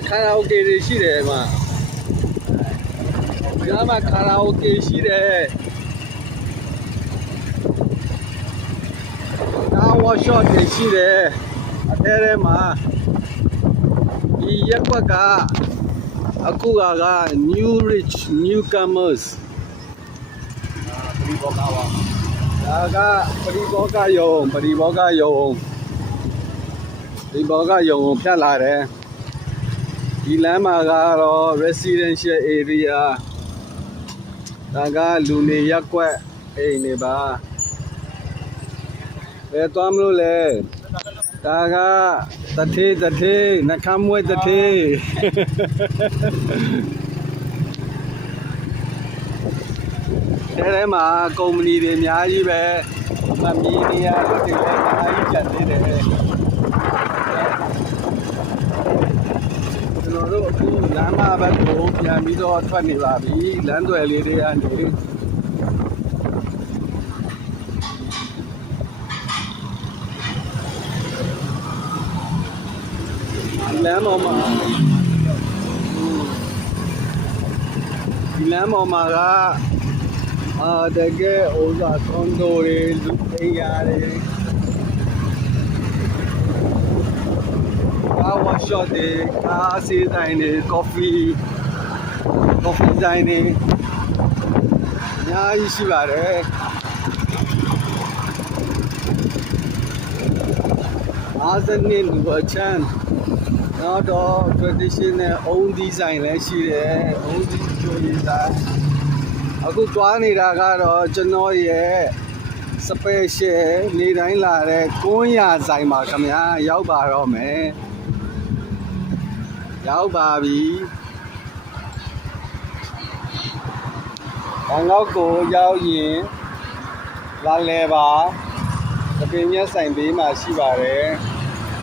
卡拉 OK 的系列嘛，咱们卡拉 OK 系列，那我小的系列，这嘛，一个个，aku aga new rich newcomers，不离不开哇，那个不离不开用，不离不开用。ဒီဘောကယုံဖြတ်လာတယ်ဒီလမ်းမှာကတော့ residential area ဒါကလူနေရပ်ကွက်အိမ်တွေပါဘယ်သွားမလို့လဲဒါကတထေးနှခမ်းမွေးတထေးထဲမှာကုမ္ပဏီတွေအများကြီးပဲမမီနေရတို့တွေလည်းအများကြီးကျန်သေးတယ်ကျွန်တော်တို့အခုလမ်းမဘက်ကိုပြန်ပြီးတော့ထွက်နေပါပြီလမ်းသွယ်လေးတွေကနေလမ်းပေါ်မှာဒီလမ်းပေါ်မှာကတကယ်ဥစားကွန်ဒိုတွေလူအိမ်ယာတွေworkshop တွေကားဆေးဆိုင်တွေ coffee ဆိုင်တွေအများကြီးရှိပါတယ်52လူအချမ်းနောက်တော့ traditional အုံးသီးဆိုင်လည်းရှိတယ်အုံးသီးချိုရည်ဆိုင်အခုတွားနေတာကတော့ကျွန်တော်ရဲ့ special နေတိုင်းလာတဲ့ကွန်းရဆိုင်ပါခင်ဗျာရောက်ပါတော့မယ်ရောက်ပါပြီဘန်ကောက်ကိုရောက်ရင်လာလဲပါတပင်မြတ်ဆိုင်ဘေးမှာရှိပါတယ်